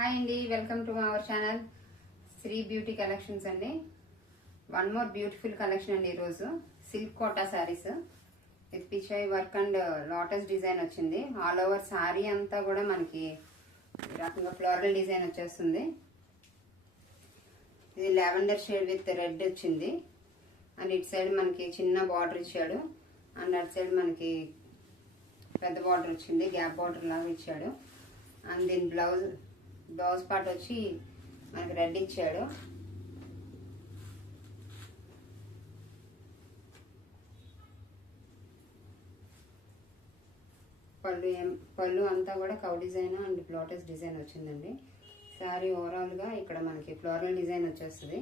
Hi అండి, welcome to our channel Sri beauty collections అండి. One more beautiful collection అండి. ఈరోజు సిల్క్ కోటా శారీస్ విత్ పిచాయ్ వర్క్ అండ్ లోటస్ డిజైన్ వచ్చింది. ఆల్ ఓవర్ శారీ అంతా కూడా మనకి ఈ రకంగా ఫ్లోరల్ డిజైన్ వచ్చేస్తుంది. ఇది లావెండర్ షేడ్ విత్ రెడ్ వచ్చింది. అండ్ ఇటు సైడ్ మనకి చిన్న బార్డర్ ఇచ్చాడు. అండ్ అటు సైడ్ మనకి పెద్ద బార్డర్ వచ్చింది, గ్యాప్ బార్డర్ లాగా ఇచ్చాడు. అండ్ దీని బ్లౌజ్ పార్ట్ వచ్చి మనకి రెడ్ ఇచ్చాడు. పళ్ళు అంతా కూడా cow design and lotus design వచ్చిందండి. శారీ ఓవరాల్ గా ఇక్కడ మనకి ఫ్లోరల్ డిజైన్ వచ్చేస్తుంది.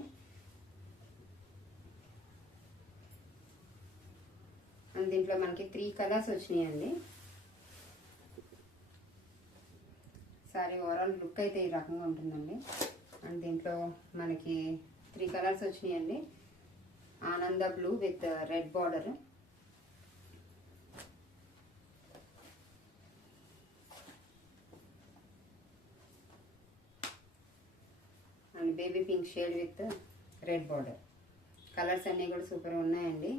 అండ్ దీంట్లో మనకి 3 కలర్స్ వచ్చినాయండి. శారీ ఓవరాల్ లుక్ అయితే ఈ రకంగా ఉంటుందండి. అండ్ దీంట్లో మనకి 3 కలర్స్ వచ్చినాయండి. ఆనంద blue with red border, and baby pink shade with red border. Colours అన్నీ కూడా సూపర్ ఉన్నాయండి.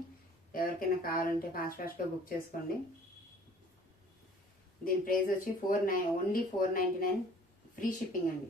ఎవరికైనా కావాలంటే ఫాస్ట్గా బుక్ చేసుకోండి. దీని ప్రైస్ వచ్చి ఓన్లీ 499 ఫ్రీ షిప్పింగ్ అండి.